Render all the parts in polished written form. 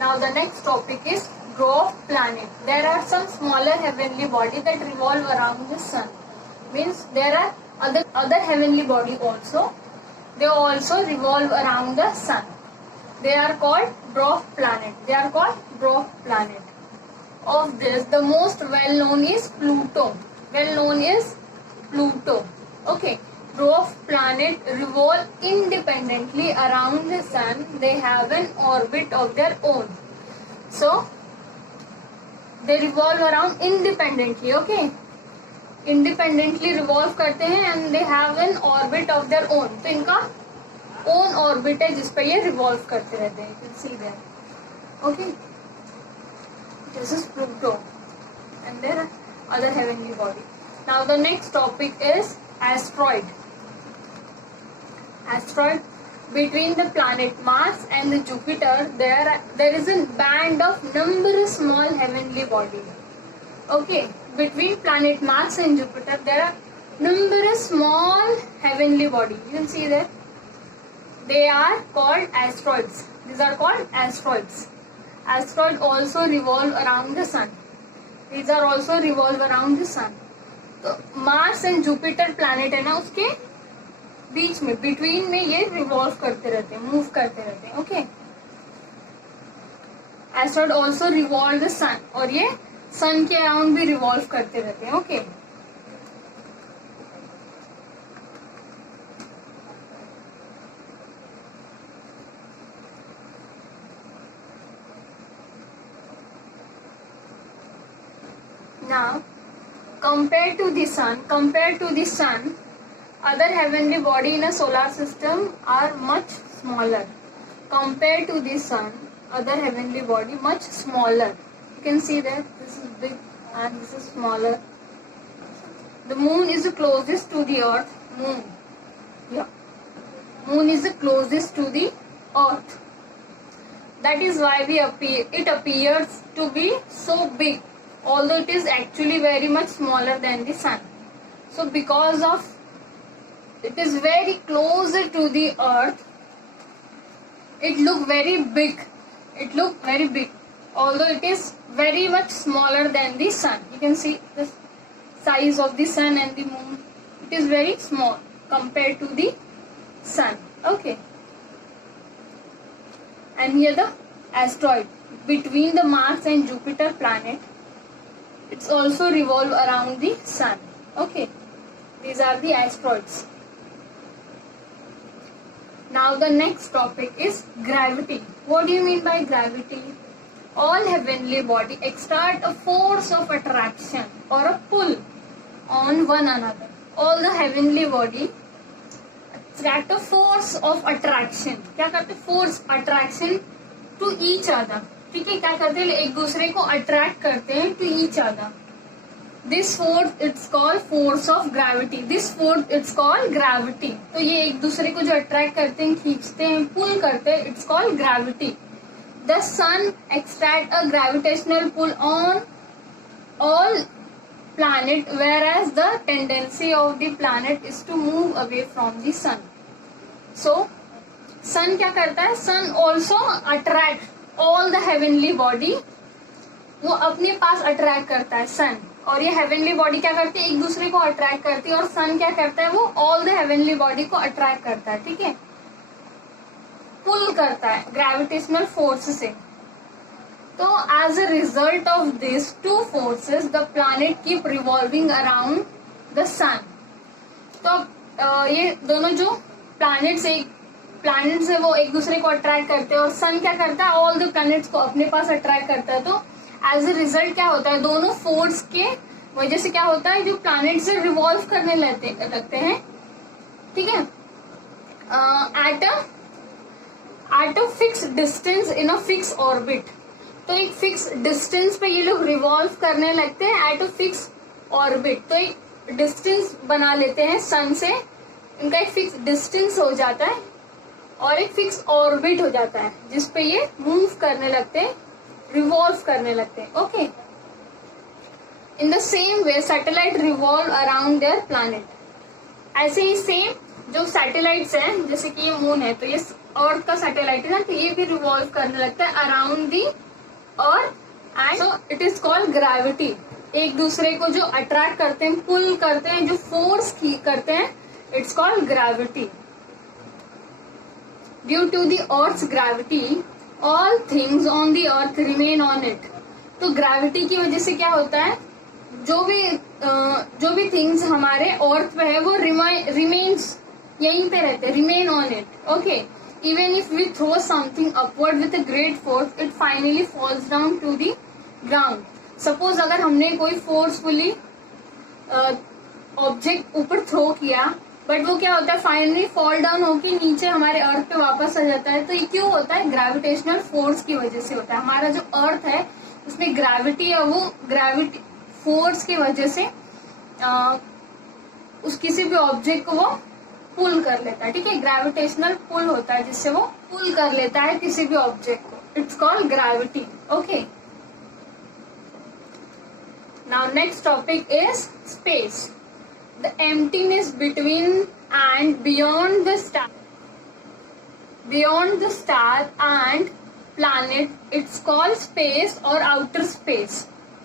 Now the next topic is dwarf planet. There are some smaller heavenly body that revolve around the sun. Means there are other heavenly body also. They also revolve around the sun. They are called dwarf planet. They are called dwarf planet. Of this, the most well known is Pluto. Okay. Dwarf planet revolve independently around the sun. They have an orbit of their own. So they revolve around independently. Okay. Independently revolve करते हैं and they have an orbit of their own. तो इनका own orbit है जिस पे ये revolve करते रहते हैं. You can see there. Okay. This is Pluto, and there are other heavenly body. Now the next topic is asteroid. Asteroid. Between the planet Mars and the Jupiter, there is a band of numerous small heavenly bodies. Okay, between planet Mars and Jupiter, there are numerous small heavenly bodies. You can see there. They are called asteroids. These are called asteroids. Asteroids also revolve around the sun. These are also revolve around the sun. तो Mars and Jupiter planet है ना, उसके बीच में between में ये revolve करते रहते हैं, मूव करते रहते हैं. Okay. Asteroid also revolve the sun, और ये सन के अराउंड भी रिवॉल्व करते रहते हैं. Okay. Now, compared to the sun, other heavenly body in a solar system are much smaller. Compared to the sun, other heavenly body much smaller. You can see that this is big and this is smaller. The moon is the closest to the earth. Moon is the closest to the earth. That is why it appears to be so big, although it is actually very much smaller than the sun. So because of it is very closer to the earth, it look very big. Although it is very much smaller than the sun. You can see the size of the sun and the moon. It is very small compared to the sun. Okay. And here the asteroid between the Mars and Jupiter planet. It's also revolve around the sun. Okay. These are the asteroids. Now the next topic is gravity. What do you mean by gravity? All heavenly body exert a force of attraction or a pull on one another. All the heavenly body exert a force of attraction. क्या करते? Force attraction to each other. ठीक है, क्या करते हैं? एक दूसरे को अट्रैक्ट करते हैं to each other. This force it's called force of gravity. This force it's called gravity. तो ये एक दूसरे को जो अट्रैक्ट करते हैं, खींचते हैं, पुल करते हैं, it's called gravity. The sun exerts a gravitational pull on all planet, whereas the tendency of the planet is to move away from the sun. So sun क्या करता है? Sun also attracts all the heavenly body. वो अपने पास attract करता है sun. और ये heavenly body क्या करती है? एक दूसरे को अट्रैक्ट करती है. और सन क्या करता है? वो ऑल द हेवनली बॉडी को अट्रैक्ट करता है. ठीक है, पुल करता है ग्रेविटेशनल फोर्स से. तो as a result of this two forces the planet keep revolving around the sun. तो ये दोनों जो प्लैनेट्स है वो एक दूसरे को अट्रैक्ट करते हैं, और सन क्या करता है? ऑल द प्लैनेट्स को अपने पास अट्रैक्ट करता है. तो एज ए रिजल्ट क्या होता है? दोनों फोर्स के वजह से क्या होता है? जो प्लैनेट से रिवॉल्व करने लगते हैं. ठीक है, at a fix distance in a fix orbit. तो एक फिक्स डिस्टेंस पे ये लोग रिवॉल्व करने लगते हैं एट अ फिक्स ऑर्बिट. तो एक डिस्टेंस बना लेते हैं सन से, इनका एक फिक्स डिस्टेंस हो जाता है और एक फिक्स ऑर्बिट हो जाता है जिसपे ये मूव करने लगते हैं, रिवॉल्व करने लगते हैं. Okay. In the same way satellite revolve around there planet. ऐसे ही सेम जो सैटेलाइट्स हैं, जैसे कि ये मून है तो ये अर्थ का सैटेलाइट है ना, तो ये भी रिवॉल्व करने लगता है around the earth, and so it is called gravity. एक दूसरे को जो अट्रैक्ट करते हैं, पुल करते हैं, जो फोर्स करते हैं, it's called gravity. Due to the earth's gravity all things on the earth remain on it. तो ग्रेविटी की वजह से क्या होता है, जो भी थिंग्स हमारे अर्थ पे है वो रिमेन्स यहीं पे रहते, remain on it. Okay, even if we throw something upward with a great force it finally falls down to the ground. Suppose अगर हमने कोई फोर्सफुली ऑब्जेक्ट ऊपर थ्रो किया, बट वो क्या होता है, फाइनली फॉल डाउन होके नीचे हमारे अर्थ पे वापस आ जाता है। तो ये क्यों होता है, ग्रेविटेशनल फोर्स की वजह से होता है। हमारा जो अर्थ है उसमें ग्रेविटी है, वो ग्रेविटी फोर्स की वजह से उस किसी भी ऑब्जेक्ट को वो पुल कर लेता है। ठीक है, ग्रेविटेशनल पुल होता है जिससे वो पुल कर लेता है किसी भी ऑब्जेक्ट को, it's called gravity. Okay, now next topic is space, the emptiness between and beyond the star, beyond the star and planet, it's called space or outer space,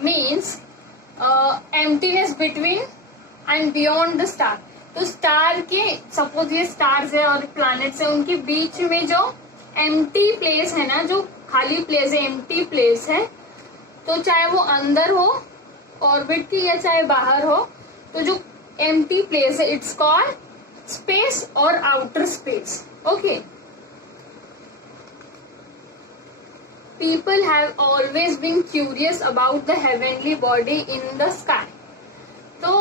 means emptiness between and beyond the star। तो star के, suppose ये stars है और planets है, उनके बीच में जो empty place है ना, जो खाली प्लेस है, एम्प्टी प्लेस है, तो चाहे वो अंदर हो ऑर्बिट की या चाहे बाहर हो, तो जो एम्प्टी प्लेस है इट्स कॉल्ड स्पेस और outer space. Okay, people have always been curious about the heavenly body in the sky। तो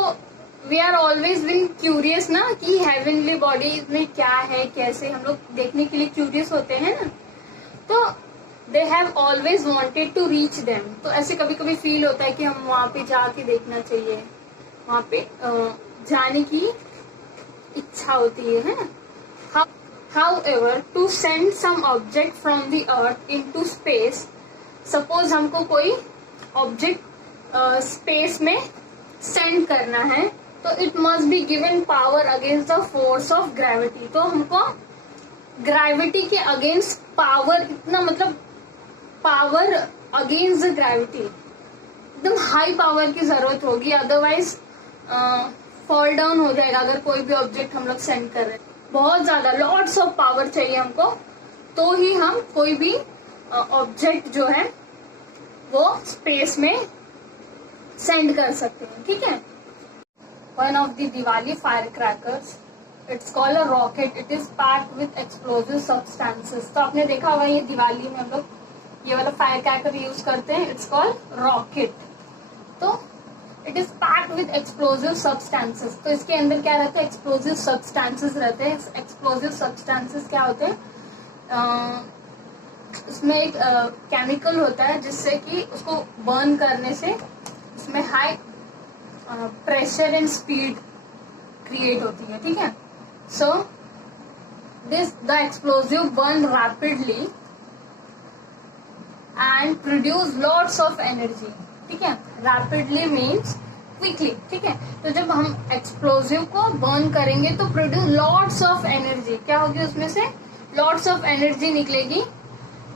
we are always been curious ना कि heavenly body में क्या है, कैसे, हम लोग देखने के लिए क्यूरियस होते हैं ना। तो they have always wanted to reach them। तो ऐसे कभी कभी फील होता है कि हम वहां पे जाके देखना चाहिए, वहां पे जाने की इच्छा होती है ना। However, to send some object from the earth into space, suppose हमको कोई ऑब्जेक्ट स्पेस में सेंड करना है, तो it must be given power against the force of gravity. तो हमको ग्रेविटी के अगेंस्ट पावर, इतना मतलब पावर अगेंस्ट द ग्रेविटी, एकदम हाई पावर की जरूरत होगी, अदरवाइज फॉल डाउन हो जाएगा। अगर कोई भी ऑब्जेक्ट हम लोग सेंड कर रहे हैं, बहुत ज्यादा लॉट्स ऑफ पावर चाहिए हमको, तो ही हम कोई भी ऑब्जेक्ट जो है वो स्पेस में सेंड कर सकते हैं। ठीक है, one of the Diwali fire crackers, it's called a rocket, it is packed with explosive substances. तो आपने देखा होगा ये दिवाली में हम लोग ये वाला फायर क्रैकर यूज करते हैं, इट्स कॉल्ड रॉकेट। तो it is packed with explosive substances. तो इसके अंदर क्या रहता है, एक्सप्लोजिव सब्सटेंसेस रहते हैं। एक्सप्लोजिव सब्सटेंसेस क्या होते हैं, उसमें एक केमिकल होता है जिससे कि उसको बर्न करने से उसमें high pressure and speed create होती है। ठीक है, so this the explosive burn rapidly and produce lots of energy. ठीक है, रैपिडली मीन्स क्विकली। ठीक है, तो जब हम एक्सप्लोजिव को बर्न करेंगे तो प्रोड्यूस लॉट्स ऑफ एनर्जी, क्या होगी उसमें से, लॉट्स ऑफ एनर्जी निकलेगी।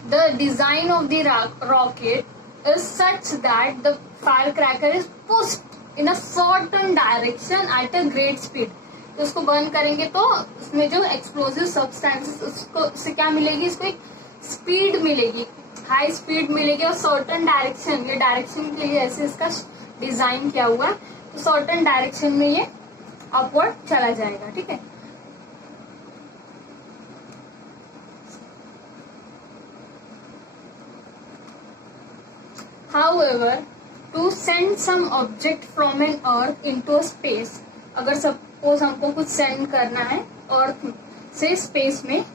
The design of the rocket is such that the fire cracker is pushed in a certain direction at a great speed. तो उसको बर्न करेंगे तो उसमें जो एक्सप्लोजिव सब्सटेंसेस, उसको उससे क्या मिलेगी, इसको एक स्पीड मिलेगी, हाई स्पीड मिलेगी और सर्टन डायरेक्शन, ये डायरेक्शन के लिए ऐसे इसका डिजाइन किया हुआ है, तो सर्टन डायरेक्शन में ये अपवर्ड चला जाएगा। ठीक है, however to send some object from an earth into a space, अगर सपोज हमको कुछ सेंड करना है अर्थ से स्पेस में,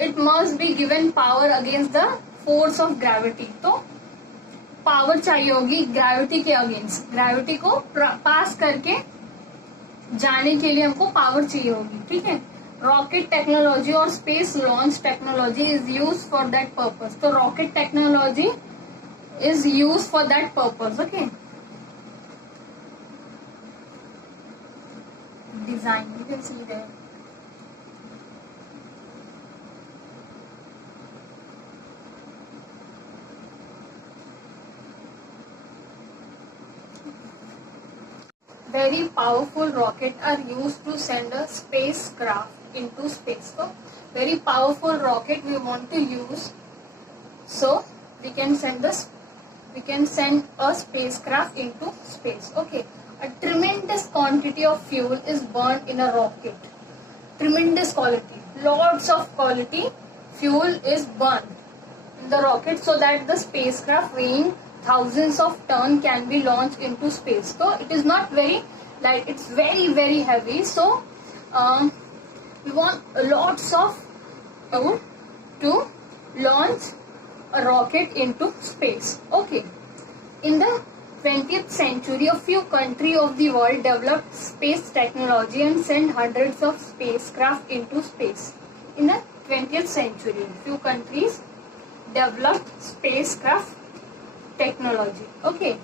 it must be given power against the force of gravity. तो पावर चाहिए होगी ग्रेविटी के अगेंस्ट, ग्रेविटी को पास करके जाने के लिए हमको पावर चाहिए होगी। ठीक है, रॉकेट टेक्नोलॉजी और space launch technology is use for that purpose. तो rocket technology is use for that purpose. Okay, design you can see there. very powerful rocket are used to send a spacecraft into space. So very powerful rocket we want to use, so we can send a spacecraft into space. Okay, a tremendous quantity of fuel is burned in a rocket. Tremendous quality, lots of quality fuel is burned in the rocket so that the spacecraft weighing thousands of tons can be launched into space. So it is not very light, it's very heavy. So we want lots of fuel to launch a rocket into space. Okay, in the 20th century, a few countries of the world developed space technology and sent hundreds of spacecraft into space. In the 20th century, few countries developed spacecraft technology. Okay.